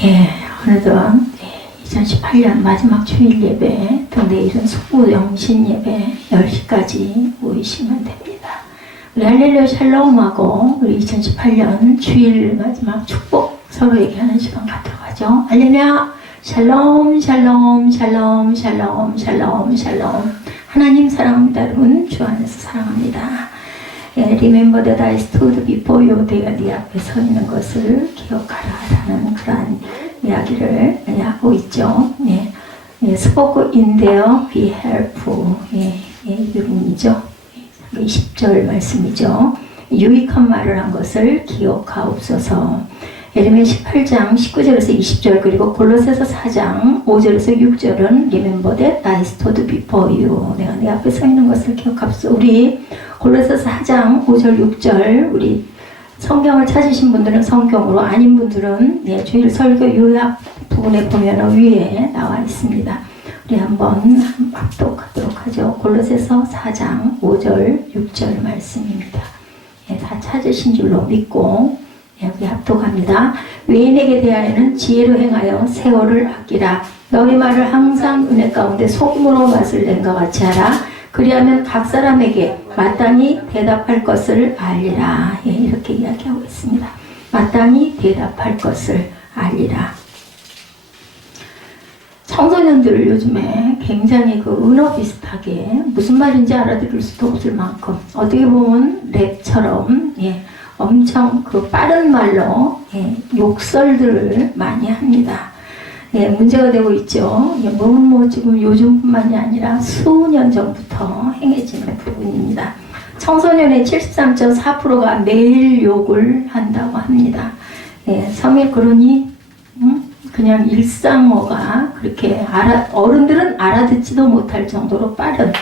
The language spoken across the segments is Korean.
예, 어느덧 2018년 마지막 주일 예배, 또 내일은 소구영신 예배 10시까지 모이시면 됩니다. 우리 할렐루야 샬롬하고 우리 2018년 주일 마지막 축복 서로에게 하는 시간 갖도록 하죠. 할렐루야 샬롬 샬롬 샬롬 샬롬 샬롬 샬롬. 하나님 사랑합니다. 여러분 주 안에서 사랑합니다. Remember that I stood before you. 내가 네 앞에 서 있는 것을 기억하라 라는 그러한 이야기를 하고 있죠. spoke in their behalf. 이 부분이죠. 20절 말씀이죠. 유익한 말을 한 것을 기억하옵소서. 예레미야 18장 19절에서 20절 그리고 골로새서 4장 5절에서 6절은 Remember that I stood before you. 내가 내 앞에 서 있는 것을 기억하옵소서. 우리 골로새서 4장 5절 6절 우리 성경을 찾으신 분들은 성경으로 아닌 분들은 주일 설교 요약 부분에 보면 위에 나와 있습니다. 우리 한번 합독하도록 하죠. 골로새서 4장 5절 6절 말씀입니다. 다 찾으신 줄로 믿고 우리 합독합니다. 외인에게 대하여는 지혜로 행하여 세월을 아끼라. 너희 말을 항상 은혜 가운데 소금으로 맛을 낸 것 같이 하라. 그리하면 각 사람에게 마땅히 대답할 것을 알리라. 이렇게 이야기하고 있습니다. 마땅히 대답할 것을 알리라. 청소년들을 요즘에 굉장히 그 은어 비슷하게 무슨 말인지 알아들을 수도 없을 만큼 어떻게 보면 랩처럼 엄청 그 빠른 말로 욕설들을 많이 합니다. 문제가 되고 있죠. 지금 요즘뿐만이 아니라 수년 전부터 행해지는 부분입니다. 청소년의 73.4%가 매일 욕을 한다고 합니다. 성에 그러니 그냥 일상어가 그렇게 어른들은 알아듣지도 못할 정도로 빠른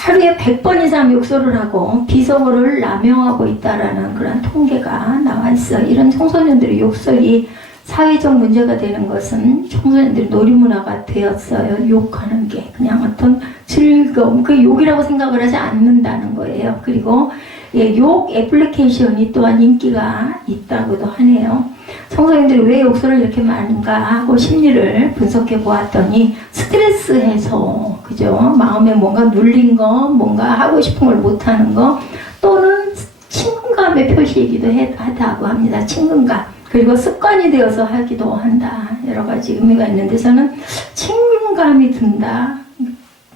하루에 100번 이상 욕설을 하고 비속어를 남용하고 있다라는 그런 통계가 나와 있어요. 이런 청소년들의 욕설이 사회적 문제가 되는 것은 청소년들의 놀이문화가 되었어요. 욕하는 게 그냥 어떤 즐거움, 그 욕이라고 생각을 하지 않는다는 거예요. 그리고 욕 애플리케이션이 또한 인기가 있다고도 하네요. 청소년들이 왜 욕설을 이렇게 많은가 하고 심리를 분석해 보았더니 스트레스 해소, 그죠? 마음에 뭔가 눌린 거, 뭔가 하고 싶은 걸 못하는 거, 또는 친근감의 표시이기도 하다고 합니다. 친근감. 그리고 습관이 되어서 하기도 한다. 여러 가지 의미가 있는데 저는 친근감이 든다.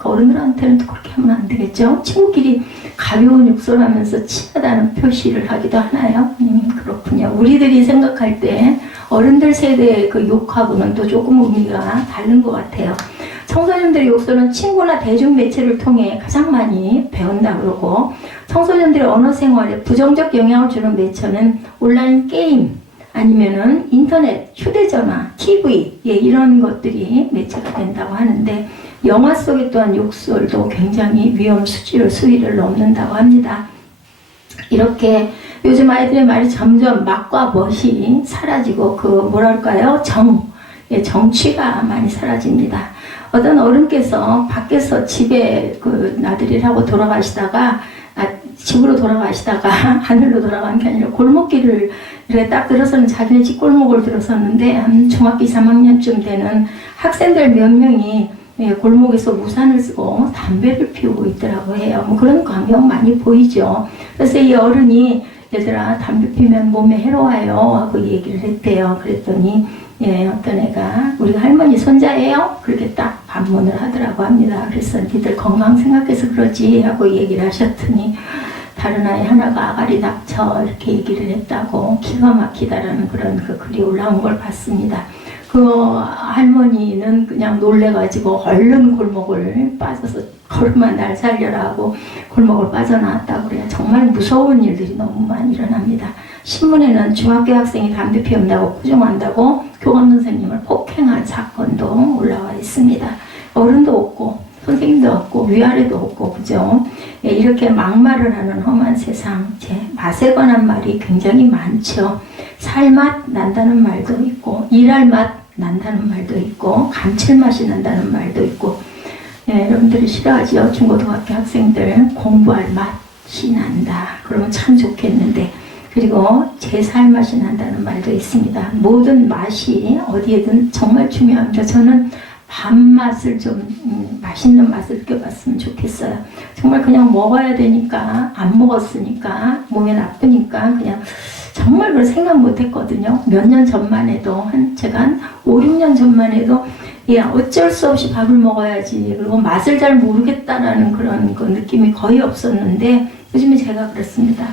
어른들한테는 또 그렇게 하면 안 되겠죠? 친구끼리 가벼운 욕설하면서 친하다는 표시를 하기도 하나요? 그렇군요. 우리들이 생각할 때 어른들 세대의 그 욕하고는 또 조금 의미가 다른 것 같아요. 청소년들의 욕설은 친구나 대중매체를 통해 가장 많이 배운다 그러고 청소년들의 언어 생활에 부정적 영향을 주는 매체는 온라인 게임 아니면은 인터넷, 휴대전화, TV 이런 것들이 매체가 된다고 하는데 영화 속에 또한 욕설도 굉장히 위험 수위를 넘는다고 합니다. 이렇게 요즘 아이들의 말이 점점 맛과 멋이 사라지고 그 뭐랄까요? 정취가 많이 사라집니다. 어떤 어른께서 밖에서 집에 그 나들이를 하고 집으로 돌아가시다가 하늘로 돌아간 게 아니라 골목길을 이렇게 딱 들어서는 자기네 집 골목을 들어섰는데 한 중학교 3학년쯤 되는 학생들 몇 명이 골목에서 우산을 쓰고 담배를 피우고 있더라고 해요. 그런 광경 많이 보이죠. 그래서 이 어른이 얘들아 담배 피우면 몸에 해로워요 하고 얘기를 했대요. 그랬더니 어떤 애가 우리 할머니 손자예요? 그렇게 딱 반문을 하더라고 합니다. 그래서 니들 건강 생각해서 그러지 하고 얘기를 하셨더니 다른 아이 하나가 아가리 닥쳐 이렇게 얘기를 했다고 기가 막히다라는 그런 그 글이 올라온 걸 봤습니다. 그 할머니는 그냥 놀래가지고 얼른 골목을 빠져서 걸음아 날 살려라 하고 골목을 빠져나왔다고 그래요. 정말 무서운 일들이 너무 많이 일어납니다. 신문에는 중학교 학생이 담배 피운다고 꾸중한다고 교감 선생님을 폭행한 사건도 올라와 있습니다. 어른도 없고 선생님도 없고 위아래도 없고 그죠? 이렇게 막말을 하는 험한 세상, 맛에 관한 말이 굉장히 많죠. 살맛 난다는 말도 있고 일할 맛 난다는 말도 있고 감칠맛이 난다는 말도 있고 여러분들이 싫어하죠? 중고등학교 학생들 공부할 맛이 난다. 그러면 참 좋겠는데 그리고 제 살 맛이 난다는 말도 있습니다. 모든 맛이 어디에든 정말 중요합니다. 저는 밥맛을 좀 맛있는 맛을 느껴봤으면 좋겠어요. 정말 그냥 먹어야 되니까 안 먹었으니까 몸에 나쁘니까 그냥 정말 그걸 생각 못 했거든요. 몇 년 전만 해도 제가 한 5, 6년 전만 해도 어쩔 수 없이 밥을 먹어야지 그리고 맛을 잘 모르겠다라는 그런 그 느낌이 거의 없었는데 요즘에 제가 그렇습니다.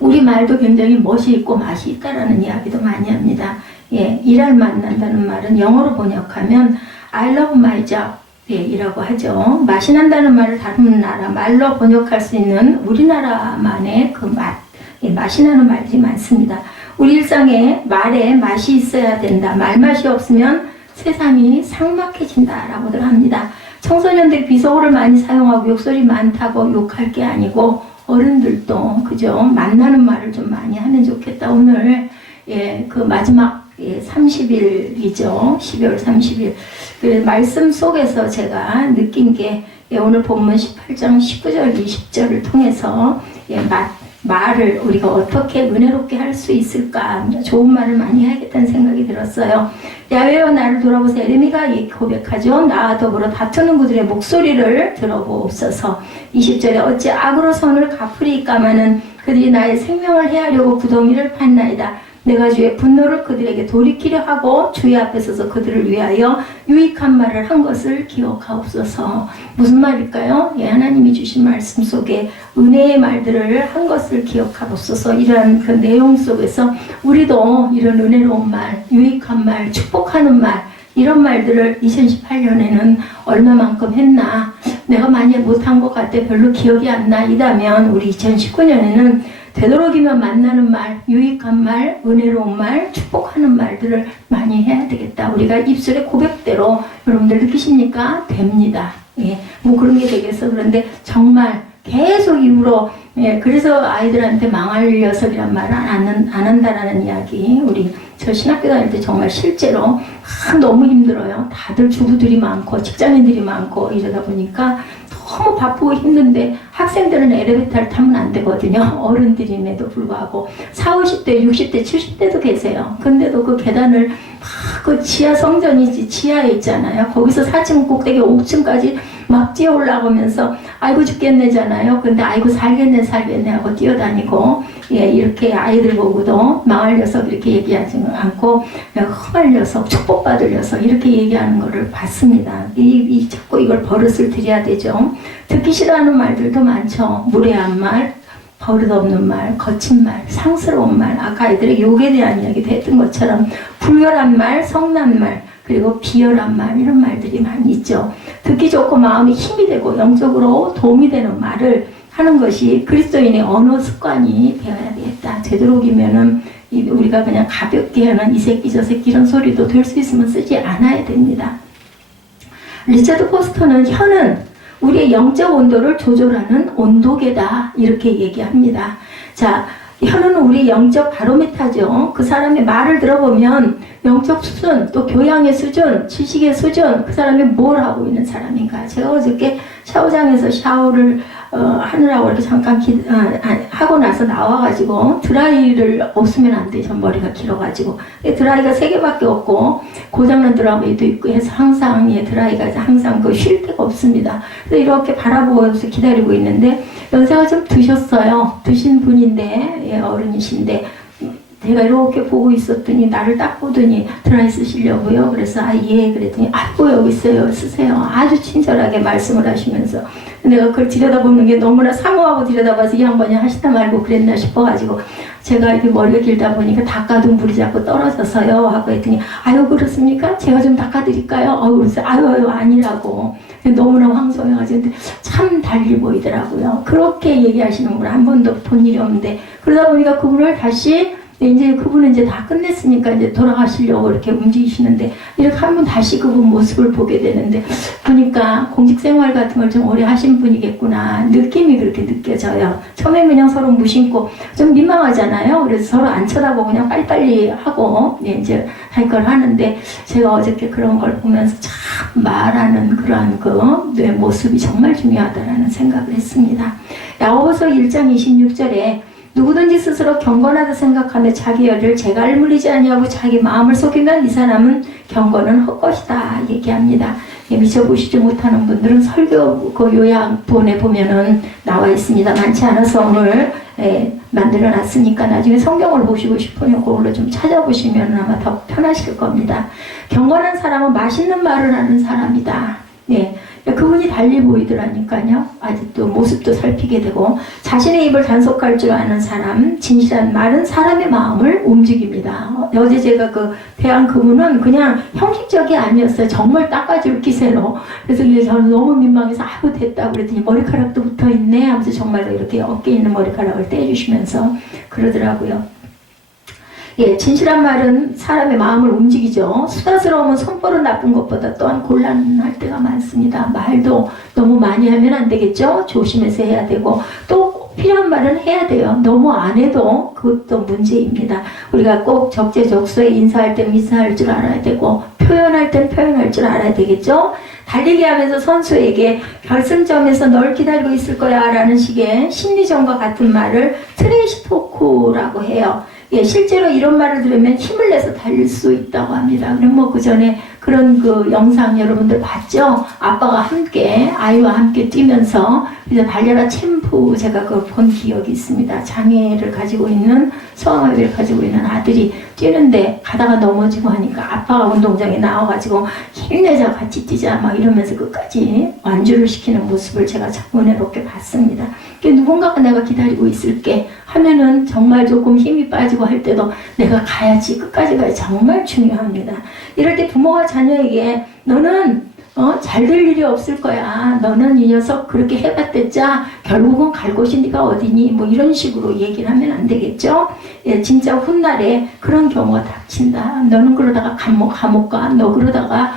우리 말도 굉장히 멋이 있고 맛이 있다라는 이야기도 많이 합니다. 일할 만난다는 말은 영어로 번역하면 I love my job 이라고 하죠. 맛이 난다는 말을 다른 나라 말로 번역할 수 있는 우리나라만의 그 맛이 나는 말들이 많습니다. 우리 일상에 말에 맛이 있어야 된다. 말맛이 없으면 세상이 삭막해진다라고들 합니다. 청소년들 비속어를 많이 사용하고 욕설이 많다고 욕할 게 아니고 어른들도 그죠? 만나는 말을 좀 많이 하면 좋겠다. 오늘 그 마지막 30일이죠. 12월 30일. 그 말씀 속에서 제가 느낀 게 오늘 본문 18장 19절 20절을 통해서 말을 우리가 어떻게 은혜롭게 할 수 있을까 좋은 말을 많이 해야겠다는 생각이 들었어요. 야훼여 나를 돌아보세요. 에레미가 고백하죠. 나와 더불어 다투는 그들의 목소리를 들어보옵소서. 20절에 어찌 악으로 선을 갚으리까마는 그들이 나의 생명을 해하려고 구덩이를 팠나이다. 내가 주의 분노를 그들에게 돌이키려 하고 주의 앞에 서서 그들을 위하여 유익한 말을 한 것을 기억하옵소서. 무슨 말일까요? 하나님이 주신 말씀 속에 은혜의 말들을 한 것을 기억하옵소서. 이러한 그 내용 속에서 우리도 이런 은혜로운 말, 유익한 말, 축복하는 말 이런 말들을 2018년에는 얼마만큼 했나 내가 많이 못한 것 같아 별로 기억이 안 나 이다면 우리 2019년에는 되도록이면 만나는 말, 유익한 말, 은혜로운 말, 축복하는 말들을 많이 해야 되겠다. 우리가 입술의 고백대로 여러분들 느끼십니까? 됩니다. 뭐 그런 게 되겠어. 그런데 정말 계속 이후로 그래서 아이들한테 망할 녀석이란 말을 안 한다라는 이야기 우리 저 신학교 다닐 때 정말 실제로 너무 힘들어요. 다들 주부들이 많고 직장인들이 많고 이러다 보니까 너무 바쁘고 힘든데 학생들은 엘리베이터를 타면 안 되거든요. 어른들임에도 불구하고 40, 50대, 60대, 70대도 계세요. 근데도 그 계단을 그 지하 성전이지 지하에 있잖아요. 거기서 4층 꼭대기 5층까지 막 뛰어 올라가면서 아이고 죽겠네잖아요. 근데 아이고 살겠네 하고 뛰어다니고 이렇게 아이들 보고도 망할 녀석 이렇게 얘기하지 않고 흠할 녀석, 축복받을 녀석 이렇게 얘기하는 거를 봤습니다. 자꾸 이걸 버릇을 들여야 되죠. 듣기 싫어하는 말들도 많죠. 무례한 말, 버릇없는 말, 거친 말, 상스러운 말, 아까 아이들의 욕에 대한 이야기도 했던 것처럼 불결한 말, 성난 말, 그리고 비열한 말 이런 말들이 많이 있죠. 듣기 좋고 마음이 힘이 되고 영적으로 도움이 되는 말을 하는 것이 그리스도인의 언어 습관이 되어야 되겠다. 되도록이면은 우리가 그냥 가볍게 하는 이 새끼 저 새끼 이런 소리도 될 수 있으면 쓰지 않아야 됩니다. 리처드 포스터는 혀는 우리의 영적 온도를 조절하는 온도계다 이렇게 얘기합니다. 자, 혀는 우리 영적 바로미터죠. 그 사람의 말을 들어보면 영적 수준, 또 교양의 수준, 지식의 수준, 그 사람이 뭘 하고 있는 사람인가. 제가 어저께 샤워장에서 샤워를 하느라고 이렇게 잠깐 하고 나서 나와가지고 드라이를 없으면 안 돼. 전 머리가 길어가지고. 드라이가 3개밖에 없고 고장난 드라이도 있고 해서 항상 드라이가 항상 쉴 데가 없습니다. 그래서 이렇게 바라보면서 기다리고 있는데 연세가 좀 드셨어요. 드신 분인데 어른이신데 제가 이렇게 보고 있었더니 나를 딱 보더니 드라이 쓰시려고요. 그래서 그랬더니 아이고 여기 있어요. 쓰세요. 아주 친절하게 말씀을 하시면서 내가 그걸 들여다보는 게 너무나 사모하고 들여다봐서 이 양반이 하시다 말고 그랬나 싶어가지고 제가 이렇게 머리가 길다 보니까 닦아도 물이 자꾸 떨어져서요 하고 했더니 아유 그렇습니까? 제가 좀 닦아드릴까요? 그래서 아유 아니라고 너무나 황송해가지고 참 달리 보이더라고요. 그렇게 얘기하시는구나. 한 번도 본 일이 없는데 그러다 보니까 그분을 다시 이제 그분은 이제 다 끝냈으니까 이제 돌아가시려고 이렇게 움직이시는데 이렇게 하면 다시 그분 모습을 보게 되는데 보니까 공직생활 같은 걸 좀 오래 하신 분이겠구나 느낌이 그렇게 느껴져요. 처음에 그냥 서로 무심코 좀 민망하잖아요. 그래서 서로 안 쳐다보고 그냥 빨리빨리 하고 이제 할 걸 하는데 제가 어저께 그런 걸 보면서 참 말하는 그러한 내 모습이 정말 중요하다라는 생각을 했습니다. 야고보서 1장 26절에 누구든지 스스로 경건하다 생각하며 자기 열을 제갈 물리지 아니하고 자기 마음을 속이면 이 사람은 경건은 헛것이다 얘기합니다. 미쳐보시지 못하는 분들은 설교 그 요약본에 보면은 나와 있습니다. 많지 않아서 오늘 만들어 놨으니까 나중에 성경을 보시고 싶으면 그걸로 좀 찾아보시면 아마 더 편하실 겁니다. 경건한 사람은 맛있는 말을 하는 사람이다. 네. 그분이 달리 보이더라니까요. 아직도 모습도 살피게 되고 자신의 입을 단속할 줄 아는 사람, 진실한 말은 사람의 마음을 움직입니다. 어제 제가 그 대한 그분은 그냥 형식적이 아니었어요. 정말 닦아줄 기세로. 그래서 저는 너무 민망해서 아유 됐다고 그랬더니 머리카락도 붙어있네 하면서 정말로 이렇게 어깨에 있는 머리카락을 떼주시면서 그러더라고요. 예, 진실한 말은 사람의 마음을 움직이죠. 수다스러움은 손버릇 나쁜 것보다 또한 곤란할 때가 많습니다. 말도 너무 많이 하면 안 되겠죠. 조심해서 해야 되고 또 필요한 말은 해야 돼요. 너무 안 해도 그것도 문제입니다. 우리가 꼭 적재적소에 인사할 땐 인사할 줄 알아야 되고 표현할 땐 표현할 줄 알아야 되겠죠. 달리기 하면서 선수에게 결승점에서 널 기다리고 있을 거야 라는 식의 심리전과 같은 말을 트레이시 토크라고 해요. 예, 실제로 이런 말을 들으면 힘을 내서 달릴 수 있다고 합니다. 그럼 뭐 그 전에 그런 그 영상 여러분들 봤죠? 아빠가 함께, 아이와 함께 뛰면서, 이제 달려라 챔프 제가 그걸 본 기억이 있습니다. 장애를 가지고 있는, 소아마비를 가지고 있는 아들이 뛰는데 가다가 넘어지고 하니까 아빠가 운동장에 나와가지고 힘내자, 같이 뛰자, 막 이러면서 끝까지 완주를 시키는 모습을 제가 참 은혜롭게 봤습니다. 누군가가 내가 기다리고 있을게 하면은 정말 조금 힘이 빠지고 할 때도 내가 가야지, 끝까지 가야지 정말 중요합니다. 이럴 때 부모가 자녀에게 너는 잘 될 일이 없을 거야. 너는 이 녀석 그렇게 해봤댔자 결국은 갈 곳이 네가 어디니? 뭐 이런 식으로 얘기를 하면 안 되겠죠? 예, 진짜 훗날에 그런 경우가 닥친다. 너는 그러다가 감옥 가. 너 그러다가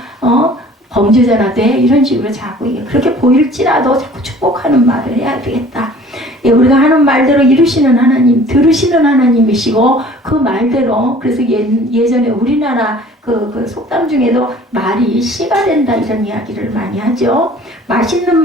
범죄자나 돼. 이런 식으로 자꾸 그렇게 보일지라도 자꾸 축복하는 말을 해야 되겠다. 예, 우리가 하는 말대로 이루시는 하나님, 들으시는 하나님이시고 그 말대로 그래서 예전에 우리나라 그 속담 중에도 말이 씨가 된다 이런 이야기를 많이 하죠. 맛있는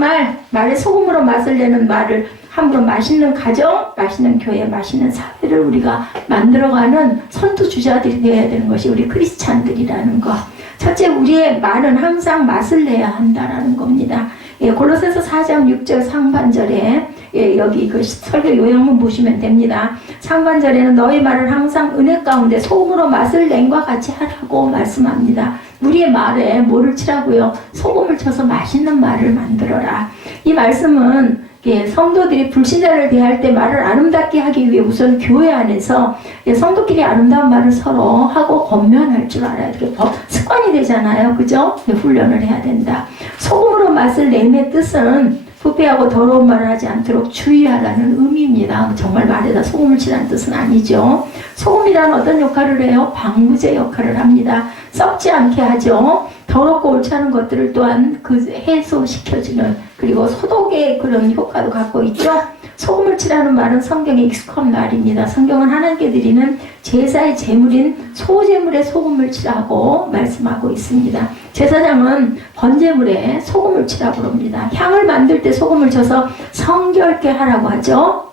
말에 소금으로 맛을 내는 말을 함부로 맛있는 가정, 맛있는 교회, 맛있는 사회를 우리가 만들어가는 선두주자들이 되어야 되는 것이 우리 크리스찬들이라는 것. 첫째, 우리의 말은 항상 맛을 내야 한다라는 겁니다. 예, 골로새서 4장 6절 상반절에 예, 여기 그 설교 요약문 보시면 됩니다. 상반절에는 너희 말을 항상 은혜 가운데 소금으로 맛을 낸과 같이 하라고 말씀합니다. 우리의 말에 뭐를 치라고요? 소금을 쳐서 맛있는 말을 만들어라. 이 말씀은 예, 성도들이 불신자를 대할 때 말을 아름답게 하기 위해 우선 교회 안에서 예, 성도끼리 아름다운 말을 서로 하고 권면할 줄 알아야 돼요. 습관이 되잖아요. 그죠? 예, 훈련을 해야 된다. 소금으로 맛을 내의 뜻은 부패하고 더러운 말을 하지 않도록 주의하라는 의미입니다. 정말 말에다 소금을 치라는 뜻은 아니죠. 소금이란 어떤 역할을 해요? 방부제 역할을 합니다. 썩지 않게 하죠. 더럽고 옳지 않은 것들을 또한 해소시켜주는 그리고 소독의 그런 효과도 갖고 있죠. 소금을 치라는 말은 성경에 익숙한 말입니다. 성경은 하나님께 드리는 제사의 제물인 소제물에 소금을 치라고 말씀하고 있습니다. 제사장은 번제물에 소금을 치라고 합니다. 향을 만들 때 소금을 쳐서 성결케 하라고 하죠.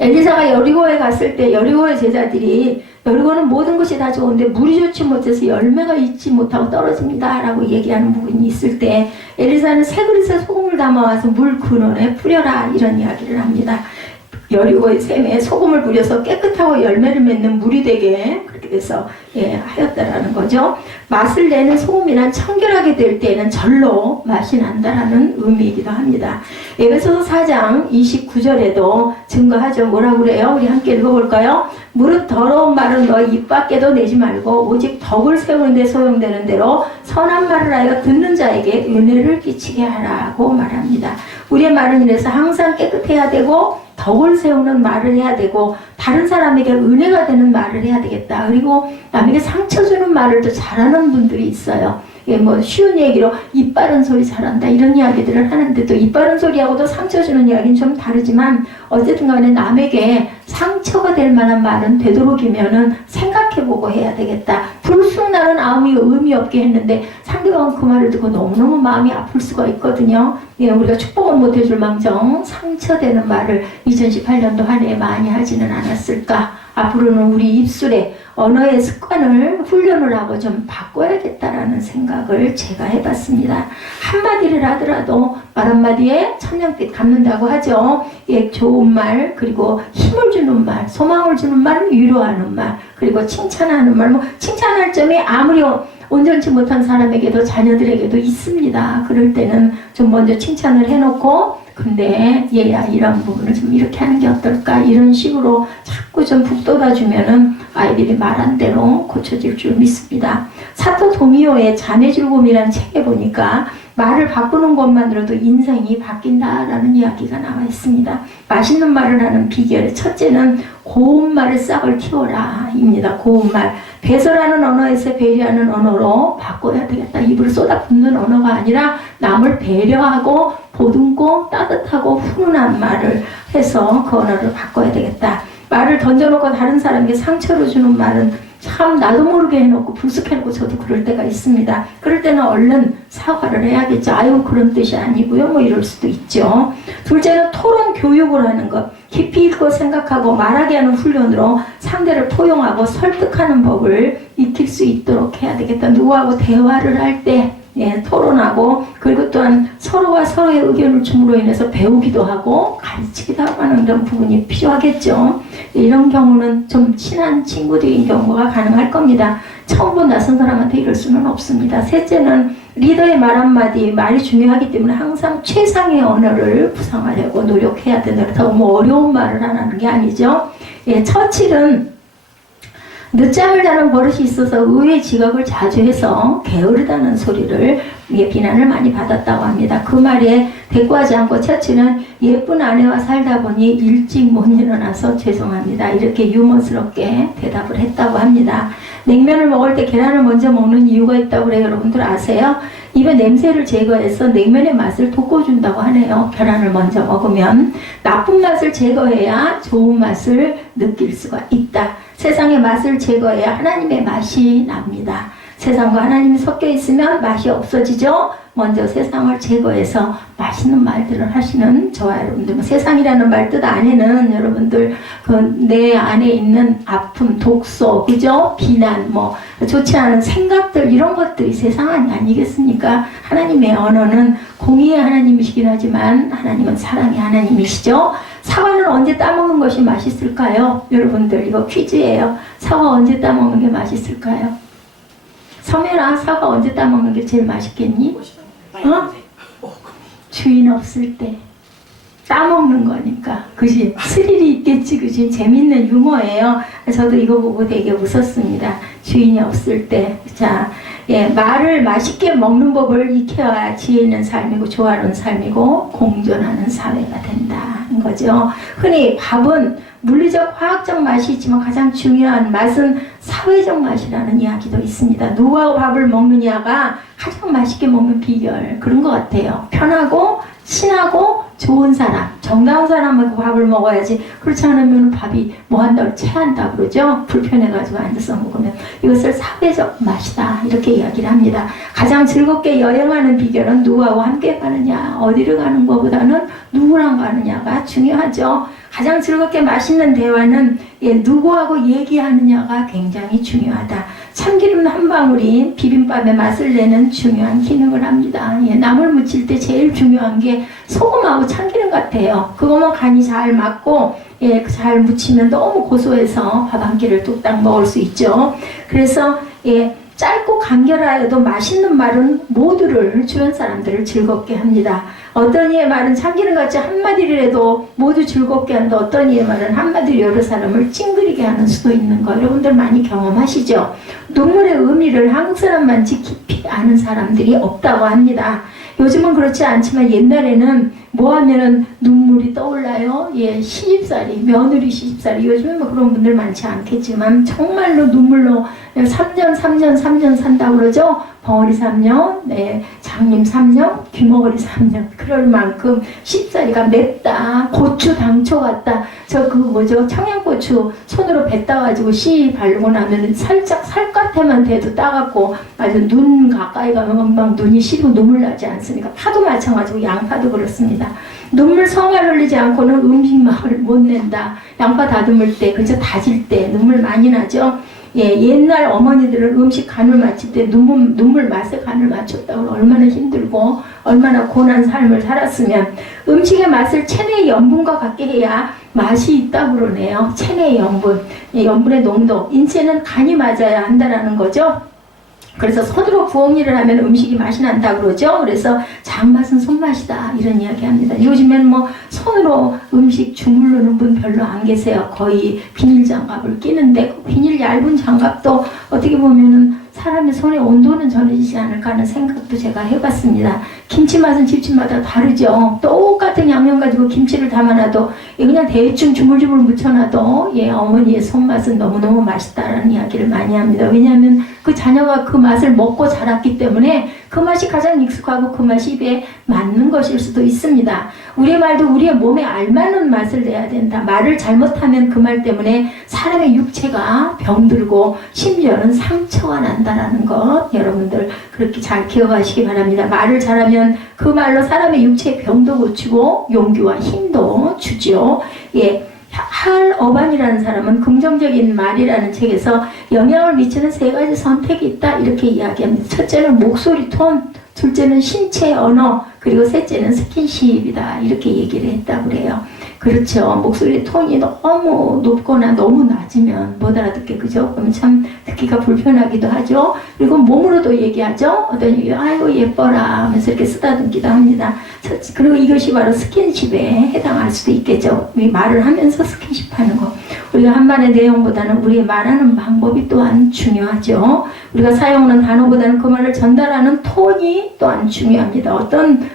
엘리사가 여리고에 갔을 때 여리고의 제자들이 여리고는 모든 것이 다 좋은데 물이 좋지 못해서 열매가 있지 못하고 떨어집니다 라고 얘기하는 부분이 있을 때 엘리사는 새 그릇에 소금을 담아와서 물 근원에 뿌려라 이런 이야기를 합니다. 여리고의 샘에 소금을 뿌려서 깨끗하고 열매를 맺는 물이 되게 그렇게 돼서 하였다라는 거죠. 맛을 내는 소금이란 청결하게 될 때에는 절로 맛이 난다라는 의미이기도 합니다. 에베소서 4장 29절에도 증거하죠. 뭐라고 그래요? 우리 함께 읽어볼까요? 무릇 더러운 말은 너희 입 밖에도 내지 말고 오직 덕을 세우는 데 소용되는 대로 선한 말을 하여 듣는 자에게 은혜를 끼치게 하라고 말합니다. 우리의 말은 이래서 항상 깨끗해야 되고 덕을 세우는 말을 해야 되고 다른 사람에게 은혜가 되는 말을 해야 되겠다. 그리고 남에게 상처 주는 말을 또 잘하는 분들이 있어요. 뭐 쉬운 얘기로 입 바른 소리 잘한다 이런 이야기들을 하는데 또 입 바른 소리하고도 상처 주는 이야기는 좀 다르지만 어쨌든 간에 남에게 상처가 될 만한 말은 되도록이면은 생각해보고 해야 되겠다. 불쑥 나는 아무 의미 없게 했는데 상대가 또한 그 말을 듣고 너무너무 마음이 아플 수가 있거든요. 예, 우리가 축복은 못 해줄 망정 상처되는 말을 2018년도 한 해에 많이 하지는 않았을까. 앞으로는 우리 입술에 언어의 습관을 훈련을 하고 좀 바꿔야겠다라는 생각을 제가 해봤습니다. 한마디를 하더라도 말 한마디에 천냥빛 갚는다고 하죠. 예, 좋은 말, 그리고 힘을 주는 말, 소망을 주는 말, 위로하는 말, 그리고 칭찬하는 말. 뭐 칭찬할 점이 아무리 온전치 못한 사람에게도 자녀들에게도 있습니다. 그럴 때는 좀 먼저 칭찬을 해놓고 근데 얘야 이런 부분을 좀 이렇게 하는 게 어떨까 이런 식으로 자꾸 좀 북돋아주면은 아이들이 말한 대로 고쳐질 줄 믿습니다. 사토 도미오의 자매 즐거움이라는 책에 보니까 말을 바꾸는 것만으로도 인생이 바뀐다라는 이야기가 나와 있습니다. 맛있는 말을 하는 비결의 첫째는 고운 말의 싹을 틔워라 입니다. 고운 말. 배설하는 언어에서 배려하는 언어로 바꿔야 되겠다. 입으로 쏟아붓는 언어가 아니라 남을 배려하고 보듬고 따뜻하고 훈훈한 말을 해서 그 언어를 바꿔야 되겠다. 말을 던져놓고 다른 사람에게 상처를 주는 말은 참 나도 모르게 해놓고 불쑥해놓고 저도 그럴 때가 있습니다. 그럴 때는 얼른 사과를 해야겠죠. 아유 그런 뜻이 아니고요. 뭐 이럴 수도 있죠. 둘째는 토론 교육을 하는 것. 깊이 읽고 생각하고 말하게 하는 훈련으로 상대를 포용하고 설득하는 법을 익힐 수 있도록 해야 되겠다. 누구하고 대화를 할 때 예, 토론하고 그리고 또한 서로가 서로의 의견을 줌으로 인해서 배우기도 하고 가르치기도 하고 하는 그런 부분이 필요하겠죠. 이런 경우는 좀 친한 친구들인 경우가 가능할 겁니다. 처음 본 낯선 사람한테 이럴 수는 없습니다. 셋째는 리더의 말 한마디, 말이 중요하기 때문에 항상 최상의 언어를 구상하려고 노력해야 된다. 그렇다고 뭐 어려운 말을 하는 게 아니죠. 예, 처칠은 늦잠을 자는 버릇이 있어서 의외의 지각을 자주 해서 게으르다는 소리를 비난을 많이 받았다고 합니다. 그 말에 대꾸하지 않고 처치는 예쁜 아내와 살다 보니 일찍 못 일어나서 죄송합니다. 이렇게 유머스럽게 대답을 했다고 합니다. 냉면을 먹을 때 계란을 먼저 먹는 이유가 있다고 그래요. 여러분들 아세요? 입에 냄새를 제거해서 냉면의 맛을 돋궈준다고 하네요. 계란을 먼저 먹으면 나쁜 맛을 제거해야 좋은 맛을 느낄 수가 있다. 세상의 맛을 제거해야 하나님의 맛이 납니다. 세상과 하나님이 섞여 있으면 맛이 없어지죠. 먼저 세상을 제거해서 맛있는 말들을 하시는 저와 여러분들, 세상이라는 말 뜻 안에는 여러분들 그 내 안에 있는 아픔, 독소, 그죠? 비난, 뭐 좋지 않은 생각들 이런 것들이 세상 아니겠습니까? 하나님의 언어는 공의의 하나님이시긴 하지만 하나님은 사랑의 하나님이시죠. 사과는 언제 따먹는 것이 맛있을까요? 여러분들 이거 퀴즈예요. 사과 언제 따먹는 게 맛있을까요? 성현아, 사과 언제 따먹는 게 제일 맛있겠니? 어? 주인 없을 때 따먹는 거니까 그지? 스릴이 있겠지 그지? 재밌는 유머예요. 저도 이거 보고 되게 웃었습니다. 주인이 없을 때. 자, 예, 말을 맛있게 먹는 법을 익혀야 지혜 있는 삶이고 조화로운 삶이고 공존하는 사회가 된다는 거죠. 흔히 밥은 물리적 화학적 맛이 있지만 가장 중요한 맛은 사회적 맛이라는 이야기도 있습니다. 누구하고 밥을 먹느냐가 가장 맛있게 먹는 비결 그런 것 같아요. 편하고 친하고 좋은 사람, 정다운 사람하고 밥을 먹어야지. 그렇지 않으면 밥이 뭐 한다고 체한다 그러죠. 불편해가지고 앉아서 먹으면. 이것을 사회적 맛이다 이렇게 이야기를 합니다. 가장 즐겁게 여행하는 비결은 누구하고 함께 가느냐, 어디를 가는 것보다는 누구랑 가느냐가 중요하죠. 가장 즐겁게 맛있는 대화는 누구하고 얘기하느냐가 굉장히 중요하다. 참기름 한 방울이 비빔밥의 맛을 내는 중요한 기능을 합니다. 나물 무칠 때 제일 중요한 게 소금하고 참기름 같아요. 그거만 간이 잘 맞고 잘 무치면 너무 고소해서 밥 한 끼를 뚝딱 먹을 수 있죠. 그래서 짧고 간결하여도 맛있는 말은 모두를 주변 사람들을 즐겁게 합니다. 어떤 이의 말은 참기름같이 한마디라도 모두 즐겁게 하는데 어떤 이의 말은 한마디로 여러 사람을 찡그리게 하는 수도 있는 거 여러분들 많이 경험하시죠? 눈물의 의미를 한국 사람만치 깊이 아는 사람들이 없다고 합니다. 요즘은 그렇지 않지만 옛날에는 뭐 하면은 눈물이 떠올라요. 시집살이, 며느리 시집살이. 요즘은 뭐 그런 분들 많지 않겠지만 정말로 눈물로 3년 산다고 그러죠. 벙어리 3년. 자 장님 3년, 귀머거리 3년. 그럴 만큼 쉽사리가 맵다. 고추 당초 같다. 저 그 뭐죠? 청양고추 손으로 뱉어가지고 씨 바르고 나면 살짝 살갗에만 대도 따갑고 아주 눈 가까이 가면 막 눈이 시리고 눈물 나지 않습니까? 파도 마찬가지고 양파도 그렇습니다. 눈물 성을 흘리지 않고는 음식 맛을 못 낸다. 양파 다듬을 때, 그저 다질 때 눈물 많이 나죠? 예, 옛날 어머니들은 음식 간을 맞출 때 눈물 맛에 간을 맞췄다고 얼마나 힘들고 얼마나 고난 삶을 살았으면 음식의 맛을 체내의 염분과 같게 해야 맛이 있다고 그러네요. 체내의 염분, 예, 염분의 농도, 인체는 간이 맞아야 한다는 거죠. 그래서 손으로 부엌일을 하면 음식이 맛이 난다 그러죠. 그래서 장맛은 손맛이다 이런 이야기 합니다. 요즘엔 뭐 손으로 음식 주물르는 분 별로 안 계세요. 거의 비닐 장갑을 끼는데 그 비닐 얇은 장갑도 어떻게 보면은 사람의 손의 온도는 전해지지 않을까 하는 생각도 제가 해봤습니다. 김치 맛은 집집마다 다르죠. 똑같은 양념 가지고 김치를 담아놔도 그냥 대충 주물주물 묻혀놔도 예, 어머니의 손맛은 너무너무 맛있다라는 이야기를 많이 합니다. 왜냐하면 그 자녀가 그 맛을 먹고 자랐기 때문에 그 맛이 가장 익숙하고 그 맛이 입에 맞는 것일 수도 있습니다. 우리의 말도 우리의 몸에 알맞는 맛을 내야 된다. 말을 잘못하면 그 말 때문에 사람의 육체가 병들고 심지어는 상처가 난다라는 것 여러분들 그렇게 잘 기억하시기 바랍니다. 말을 잘하면 그 말로 사람의 육체의 병도 고치고 용기와 힘도 주죠. 예. 할 어반이라는 사람은 긍정적인 말이라는 책에서 영향을 미치는 3가지 선택이 있다 이렇게 이야기합니다. 첫째는 목소리 톤, 둘째는 신체 언어, 그리고 셋째는 스킨십이다 이렇게 얘기를 했다고 그래요. 그렇죠. 목소리 톤이 너무 높거나 너무 낮으면 못 알아듣게 그죠? 그러면 참 듣기가 불편하기도 하죠. 그리고 몸으로도 얘기하죠. 어떤 아이고 예뻐라 하면서 이렇게 쓰다듬기도 합니다. 그리고 이것이 바로 스킨십에 해당할 수도 있겠죠. 말을 하면서 스킨십하는 거. 우리가 한 말의 내용보다는 우리의 말하는 방법이 또한 중요하죠. 우리가 사용하는 단어보다는 그 말을 전달하는 톤이 또한 중요합니다. 어떤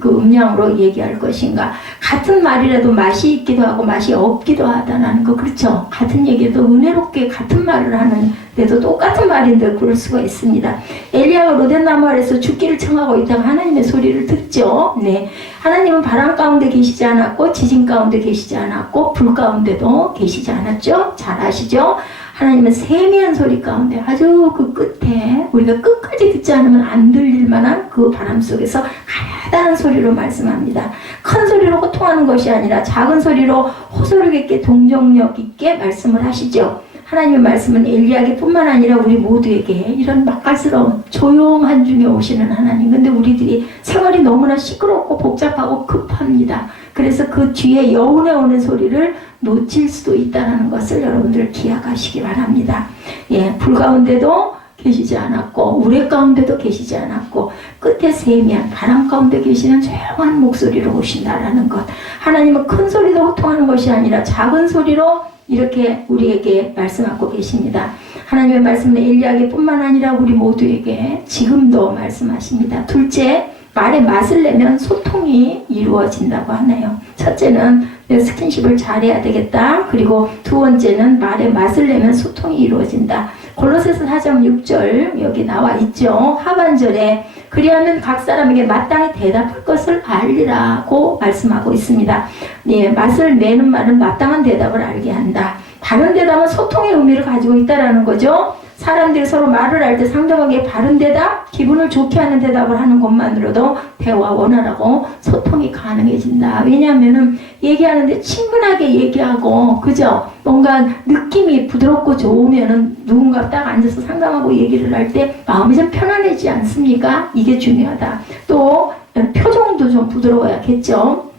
그 음량으로 얘기할 것인가. 같은 말이라도 맛이 있기도 하고 맛이 없기도 하다는 거 그렇죠. 같은 얘기도 은혜롭게 같은 말을 하는데도 똑같은 말인데 그럴 수가 있습니다. 엘리야가 로덴나무 아래서 죽기를 청하고 있다가 하나님의 소리를 듣죠. 네, 하나님은 바람 가운데 계시지 않았고 지진 가운데 계시지 않았고 불 가운데도 계시지 않았죠. 잘 아시죠? 하나님은 세미한 소리 가운데 아주 그 끝에 우리가 끝까지 듣지 않으면 안 들릴 만한 그 바람 속에서 가다란 소리로 말씀합니다. 큰 소리로 호통하는 것이 아니라 작은 소리로 호소력 있게 동정력 있게 말씀을 하시죠. 하나님의 말씀은 엘리야에게 뿐만 아니라 우리 모두에게 이런 맛깔스러운 조용한 중에 오시는 하나님. 근데 우리들이 생활이 너무나 시끄럽고 복잡하고 급합니다. 그래서 그 뒤에 여운에 오는 소리를 놓칠 수도 있다는 것을 여러분들 기억하시기 바랍니다. 예, 불 가운데도 계시지 않았고 우레 가운데도 계시지 않았고 끝에 세미한 바람 가운데 계시는 조용한 목소리로 오신다라는 것. 하나님은 큰 소리도 호통하는 것이 아니라 작은 소리로 이렇게 우리에게 말씀하고 계십니다. 하나님의 말씀은 엘리야에게 뿐만 아니라 우리 모두에게 지금도 말씀하십니다. 둘째, 말의 맛을 내면 소통이 이루어진다고 하네요. 첫째는 스킨십을 잘해야 되겠다. 그리고 두 번째는 말의 맛을 내면 소통이 이루어진다. 골로새서 4장 6절 여기 나와 있죠. 하반절에 그리하면 각 사람에게 마땅히 대답할 것을 알리라고 말씀하고 있습니다. 예, 맛을 내는 말은 마땅한 대답을 알게 한다. 바른 대답은 소통의 의미를 가지고 있다는 거죠. 사람들이 서로 말을 할 때 상대방에게 바른 대답, 기분을 좋게 하는 대답을 하는 것만으로도 대화 원활하고 소통이 가능해진다. 왜냐하면은 얘기하는데 친근하게 얘기하고, 그죠? 뭔가 느낌이 부드럽고 좋으면은 누군가 딱 앉아서 상담하고 얘기를 할 때 마음이 좀 편안해지지 않습니까? 이게 중요하다. 또 표정도 좀 부드러워야겠죠.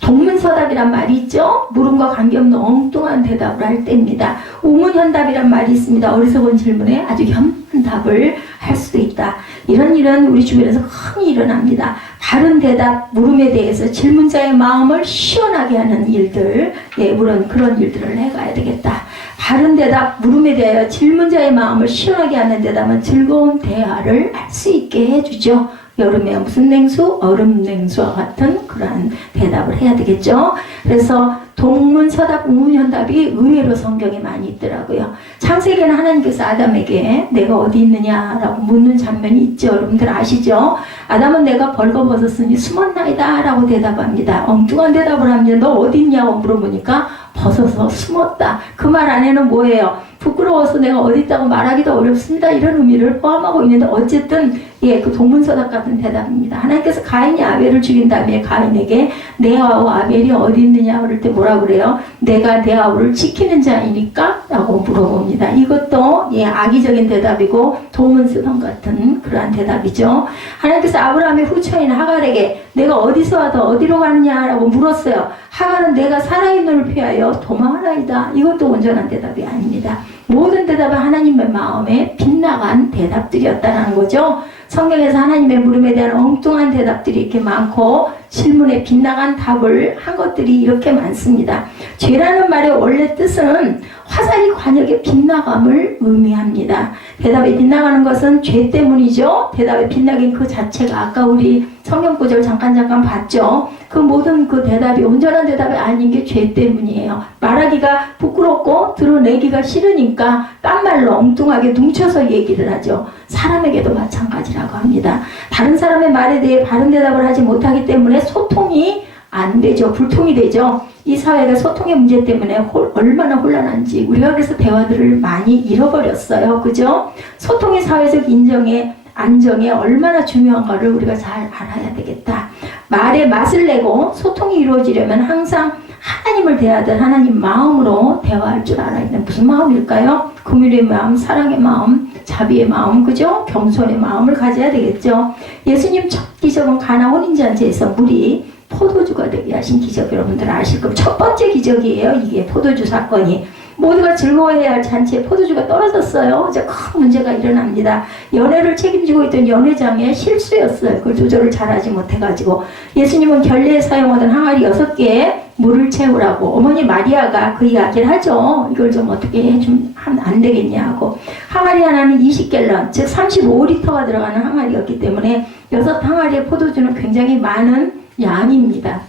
동문서답이란 말이 있죠. 물음과 관계없는 엉뚱한 대답을 할 때입니다. 우문현답이란 말이 있습니다. 어리석은 질문에 아주 현명한 답을 할 수도 있다. 이런 일은 우리 주변에서 흔히 일어납니다. 바른 대답, 물음에 대해서 질문자의 마음을 시원하게 하는 일들, 예, 물론 그런 일들을 해가야 되겠다. 바른 대답, 물음에 대하여 질문자의 마음을 시원하게 하는 대답은 즐거운 대화를 할 수 있게 해주죠. 여름에 무슨 냉수? 얼음 냉수와 같은 그러한 대답을 해야 되겠죠. 그래서 동문서답, 우문현답이 의외로 성경에 많이 있더라고요. 창세기에는 하나님께서 아담에게 내가 어디 있느냐라고 묻는 장면이 있죠. 여러분들 아시죠? 아담은 내가 벌거벗었으니 숨었나이다 라고 대답합니다. 엉뚱한 대답을 합니다. 너 어디 있냐고 물어보니까 벗어서 숨었다. 그 말 안에는 뭐예요? 부끄러워서 내가 어디 있다고 말하기도 어렵습니다. 이런 의미를 포함하고 있는데 어쨌든 그 동문서답 같은 대답입니다. 하나님께서 가인이 아벨을 죽인 다음에 가인에게 내 아우 아벨이 어디 있느냐 그럴 때 뭐라 그래요? 내가 내 아우를 지키는 자이니까? 라고 물어봅니다. 이것도 악의적인 대답이고 동문서답 같은 그러한 대답이죠. 하나님께서 아브라함의 후처인 하갈에게 내가 어디서 와서 어디로 가느냐라고 물었어요. 하갈은 내가 살아있는 피하여 도망하나이다. 이것도 온전한 대답이 아닙니다. 모든 대답은 하나님의 마음에 빗나간 대답들이었다는 거죠. 성경에서 하나님의 물음에 대한 엉뚱한 대답들이 이렇게 많고 질문에 빗나간 답을 한 것들이 이렇게 많습니다. 죄라는 말의 원래 뜻은 화살이 관역에 빗나감을 의미합니다. 대답에 빗나가는 것은 죄 때문이죠. 대답에 빗나긴 그 자체가 아까 우리 성경 구절 잠깐 봤죠. 그 모든 그 대답이 온전한 대답이 아닌 게 죄 때문이에요. 말하기가 부끄럽고 드러내기가 싫으니까 딴 말로 엉뚱하게 뭉쳐서 얘기를 하죠. 사람에게도 마찬가지라고 합니다. 다른 사람의 말에 대해 바른 대답을 하지 못하기 때문에 소통이 안 되죠. 불통이 되죠. 이 사회가 소통의 문제 때문에 얼마나 혼란한지 우리가 그래서 대화들을 많이 잃어버렸어요. 그죠? 소통이 사회적 인정에 안정에 얼마나 중요한가를 우리가 잘 알아야 되겠다. 말에 맛을 내고 소통이 이루어지려면 항상 하나님을 대하듯 하나님 마음으로 대화할 줄 알아야 돼. 무슨 마음일까요? 긍휼의 마음, 사랑의 마음, 자비의 마음, 그죠? 겸손의 마음을 가져야 되겠죠. 예수님 첫 기적은 가나 혼인잔치에서 물이 포도주가 되게 하신 기적 여러분들 아실 겁니다. 첫 번째 기적이에요. 이게 포도주 사건이. 모두가 즐거워해야 할 잔치에 포도주가 떨어졌어요. 이제 큰 문제가 일어납니다. 연회를 책임지고 있던 연회장의 실수였어요. 그걸 조절을 잘하지 못해가지고 예수님은 결례에 사용하던 항아리 6개에 물을 채우라고 어머니 마리아가 그 이야기를 하죠. 이걸 좀 어떻게 해주면 안 되겠냐고. 항아리 하나는 20갤런 즉 35리터가 들어가는 항아리였기 때문에 6항아리의 포도주는 굉장히 많은 양입니다.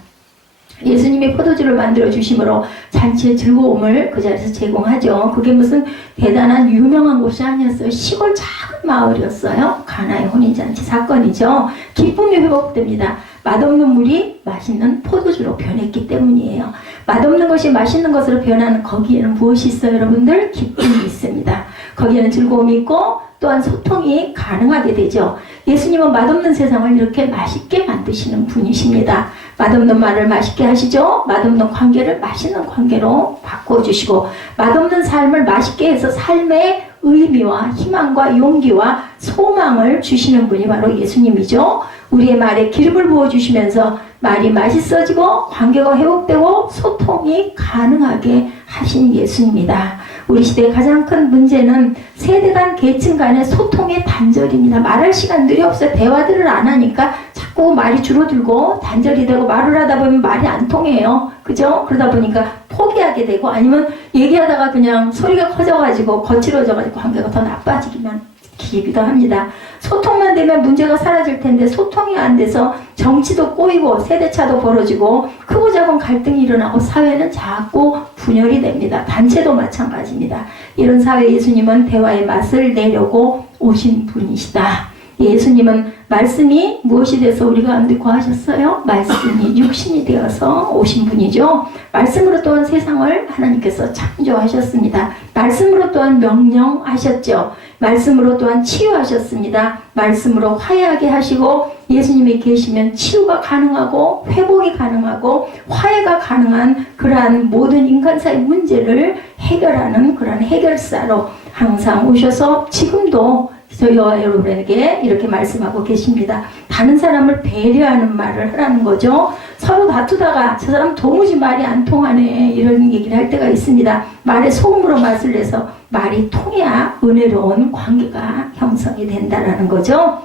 예수님이 포도주를 만들어 주심으로 잔치의 즐거움을 그 자리에서 제공하죠. 그게 무슨 대단한 유명한 곳이 아니었어요. 시골 작은 마을이었어요. 가나의 혼인잔치 사건이죠. 기쁨이 회복됩니다. 맛없는 물이 맛있는 포도주로 변했기 때문이에요. 맛없는 것이 맛있는 것으로 변하는 거기에는 무엇이 있어요, 여러분들? 기쁨이 있습니다. 거기에는 즐거움이 있고 또한 소통이 가능하게 되죠. 예수님은 맛없는 세상을 이렇게 맛있게 만드시는 분이십니다. 맛없는 말을 맛있게 하시죠. 맛없는 관계를 맛있는 관계로 바꿔주시고 맛없는 삶을 맛있게 해서 삶의 의미와 희망과 용기와 소망을 주시는 분이 바로 예수님이죠. 우리의 말에 기름을 부어주시면서 말이 맛있어지고 관계가 회복되고 소통이 가능하게 하신 예수입니다. 우리 시대의 가장 큰 문제는 세대 간 계층 간의 소통의 단절입니다. 말할 시간들이 없어요. 대화들을 안 하니까 자꾸 말이 줄어들고 단절이 되고 말을 하다 보면 말이 안 통해요. 그죠? 그러다 보니까 포기하게 되고 아니면 얘기하다가 그냥 소리가 커져가지고 거칠어져가지고 관계가 더 나빠지기만 기기도 합니다. 소통만 되면 문제가 사라질 텐데 소통이 안 돼서 정치도 꼬이고 세대차도 벌어지고 크고 작은 갈등이 일어나고 사회는 자꾸 분열이 됩니다. 단체도 마찬가지입니다. 이런 사회에 예수님은 대화의 맛을 내려고 오신 분이시다. 예수님은 말씀이 무엇이 돼서 우리 가운데 거하셨어요? 말씀이 육신이 되어서 오신 분이죠. 말씀으로 또한 세상을 하나님께서 창조하셨습니다. 말씀으로 또한 명령하셨죠. 말씀으로 또한 치유하셨습니다. 말씀으로 화해하게 하시고 예수님이 계시면 치유가 가능하고 회복이 가능하고 화해가 가능한 그러한 모든 인간사의 문제를 해결하는 그러한 해결사로 항상 오셔서 지금도 저희와 여러분에게 이렇게 말씀하고 계십니다. 다른 사람을 배려하는 말을 하라는 거죠. 서로 다투다가 저 사람 도무지 말이 안 통하네 이런 얘기를 할 때가 있습니다. 말에 소금으로 맛을 내서 말이 통해야 은혜로운 관계가 형성이 된다는 거죠.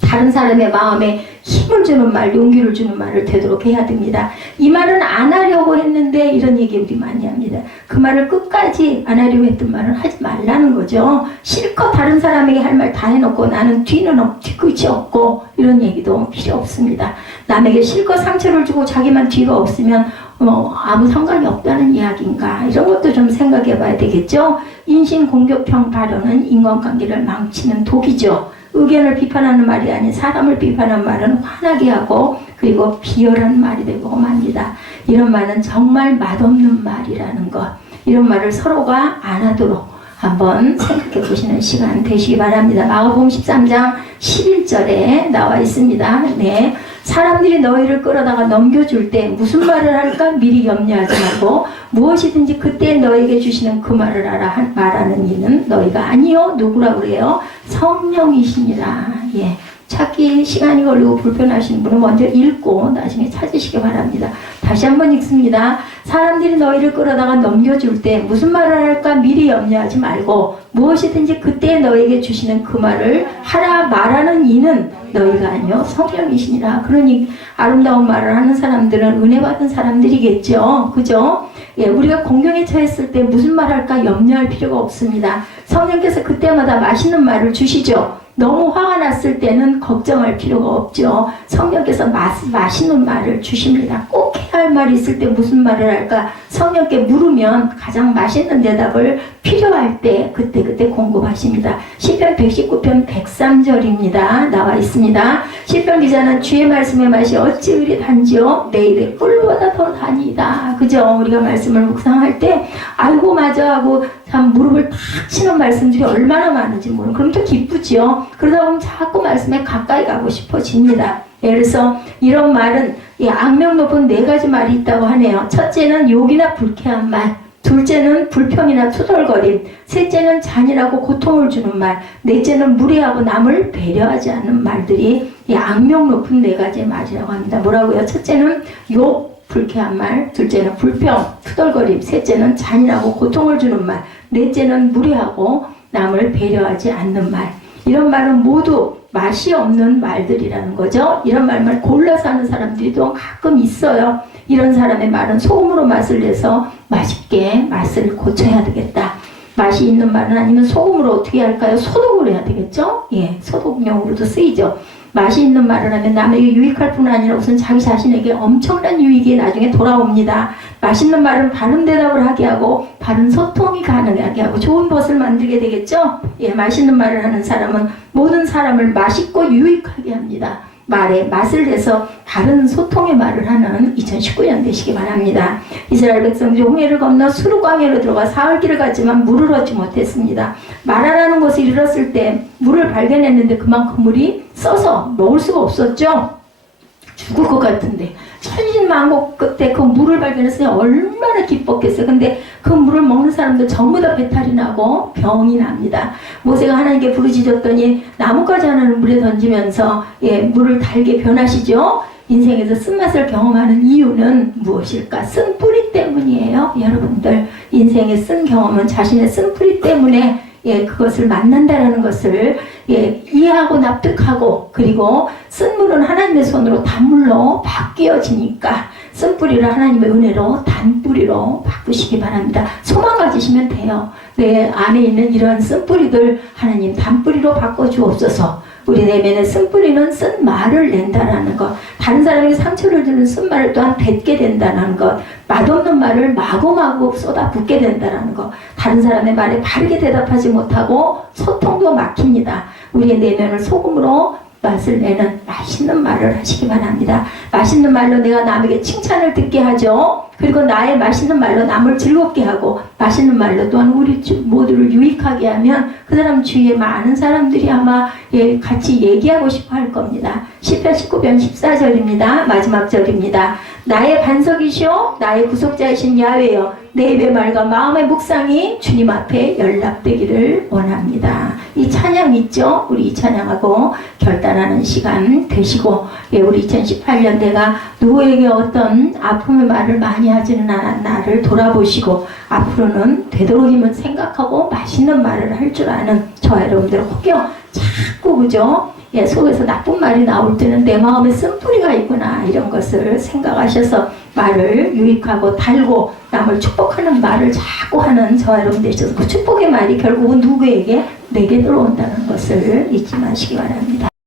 다른 사람의 마음에 힘을 주는 말, 용기를 주는 말을 되도록 해야 됩니다. 이 말은 안 하려고 했는데 이런 얘기 우리 많이 합니다. 그 말을 끝까지 안 하려고 했던 말은 하지 말라는 거죠. 실컷 다른 사람에게 할 말 다 해놓고 나는 뒤끝이 없고 이런 얘기도 필요 없습니다. 남에게 실컷 상처를 주고 자기만 뒤가 없으면 아무 상관이 없다는 이야기인가, 이런 것도 좀 생각해 봐야 되겠죠. 인신공격형 발언은 인간관계를 망치는 독이죠. 의견을 비판하는 말이 아닌 사람을 비판하는 말은 화나게 하고 그리고 비열한 말이 되고 맙니다. 이런 말은 정말 맛없는 말이라는 것, 이런 말을 서로가 안 하도록 한번 생각해 보시는 시간 되시기 바랍니다. 마가복음 13장 11절에 나와 있습니다. 네, 사람들이 너희를 끌어다가 넘겨줄 때 무슨 말을 할까 미리 염려하지 말고 무엇이든지 그때 너에게 주시는 그 말을 알아 말하는 이는 너희가 아니요 누구라고 그래요? 성령이시니라. 예, 찾기 시간이 걸리고 불편하신 분은 먼저 읽고 나중에 찾으시기 바랍니다. 다시 한번 읽습니다. 사람들이 너희를 끌어다가 넘겨줄 때 무슨 말을 할까 미리 염려하지 말고 무엇이든지 그때 너에게 주시는 그 말을 하라 말하는 이는 너희가 아니요 성령이시니라. 그러니 아름다운 말을 하는 사람들은 은혜 받은 사람들이겠죠. 그죠? 예, 우리가 공경에 처했을 때 무슨 말 할까 염려할 필요가 없습니다. 성령께서 그때마다 맛있는 말을 주시죠. 너무 화가 났을 때는 걱정할 필요가 없죠. 성령께서 맛있는 말을 주십니다. 꼭 해야 할 말이 있을 때 무슨 말을 할까 성령께 물으면 가장 맛있는 대답을 필요할 때 그때 공급하십니다. 시편 119편 103절입니다. 나와 있습니다. 시편 기자는 주의 말씀의 맛이 어찌 그리 단지요 매일의 꿀보다 더 다니다. 그죠? 우리가 말씀을 묵상할 때 아이고 맞아 하고 참 무릎을 탁 치는 말씀들이 얼마나 많은지 모르는, 그럼 또 기쁘지요. 그러다 보면 자꾸 말씀에 가까이 가고 싶어집니다. 그래서 이런 말은 악명 높은 4가지 말이 있다고 하네요. 첫째는 욕이나 불쾌한 말, 둘째는 불평이나 투덜거림, 셋째는 잔인하고 고통을 주는 말, 넷째는 무례하고 남을 배려하지 않는 말들이 악명 높은 4가지의 말이라고 합니다. 뭐라고요? 첫째는 욕, 불쾌한 말, 둘째는 불평, 투덜거림, 셋째는 잔인하고 고통을 주는 말, 넷째는 무례하고 남을 배려하지 않는 말. 이런 말은 모두 맛이 없는 말들이라는 거죠. 이런 말만 골라서 하는 사람들이 또 가끔 있어요. 이런 사람의 말은 소금으로 맛을 내서 맛있게 맛을 고쳐야 되겠다. 맛이 있는 말은 아니면 소금으로 어떻게 할까요? 소독을 해야 되겠죠? 예, 소독용으로도 쓰이죠. 맛이 있는 말을 하면 남에게 유익할 뿐 아니라 우선 자기 자신에게 엄청난 유익이 나중에 돌아옵니다. 맛있는 말은 바른 대답을 하게 하고 바른 소통이 가능하게 하고 좋은 벗을 만들게 되겠죠? 예, 맛있는 말을 하는 사람은 모든 사람을 맛있고 유익하게 합니다. 말에 맛을 내서 바른 소통의 말을 하는 2019년 되시기 바랍니다. 이스라엘 백성들이 홍해를 건너 수르 광야로 들어가 사흘길을 갔지만 물을 얻지 못했습니다. 마라라는 곳에 이르렀을 때 물을 발견했는데 그만큼 물이 써서 먹을 수가 없었죠. 죽을 것 같은데 천신만고 끝에 그 물을 발견했으니 얼마나 기뻤겠어요. 근데 그 물을 먹는 사람들 전부 다 배탈이 나고 병이 납니다. 모세가 하나님께 부르짖었더니 나뭇가지 하나를 물에 던지면서 물을 달게 변하시죠. 인생에서 쓴맛을 경험하는 이유는 무엇일까? 쓴 뿌리 때문이에요. 여러분들 인생의 쓴 경험은 자신의 쓴 뿌리 때문에 그것을 만난다라는 것을 이해하고 납득하고, 그리고 쓴 물은 하나님의 손으로 단물로 바뀌어지니까 쓴뿌리를 하나님의 은혜로 단뿌리로 바꾸시기 바랍니다. 소망 가지시면 돼요. 내 안에 있는 이런 쓴뿌리들 하나님 단뿌리로 바꿔주옵소서. 우리 내면에 쓴뿌리는 쓴 말을 낸다라는 것, 다른 사람에게 상처를 주는 쓴 말을 또한 뱉게 된다는 것, 맛없는 말을 마구마구 쏟아붓게 된다는 것, 다른 사람의 말에 바르게 대답하지 못하고 소통도 막힙니다. 우리의 내면을 소금으로 맛을 내는 맛있는 말을 하시기 바랍니다. 맛있는 말로 내가 남에게 칭찬을 듣게 하죠. 그리고 나의 맛있는 말로 남을 즐겁게 하고, 맛있는 말로 또한 우리 모두를 유익하게 하면 그 사람 주위에 많은 사람들이 아마 같이 얘기하고 싶어 할 겁니다. 시편 19편 14절입니다. 마지막 절입니다. 나의 반석이시오 나의 구속자이신 야훼여 내 입의 말과 마음의 묵상이 주님 앞에 연락되기를 원합니다. 이 찬양 있죠? 우리 이 찬양하고 결단하는 시간 되시고, 우리 2018년 내가 누구에게 어떤 아픔의 말을 많이 하지는 않아 나를 돌아보시고 앞으로는 되도록이면 생각하고 맛있는 말을 할 줄 아는 저와 여러분들 혹여 자꾸 그죠? 예, 속에서 나쁜 말이 나올 때는 내 마음에 쓴뿌리가 있구나 이런 것을 생각하셔서 말을 유익하고 달고 남을 축복하는 말을 자꾸 하는 저와 여러분 되셔서 그 축복의 말이 결국은 누구에게? 내게 들어온다는 것을 잊지 마시기 바랍니다.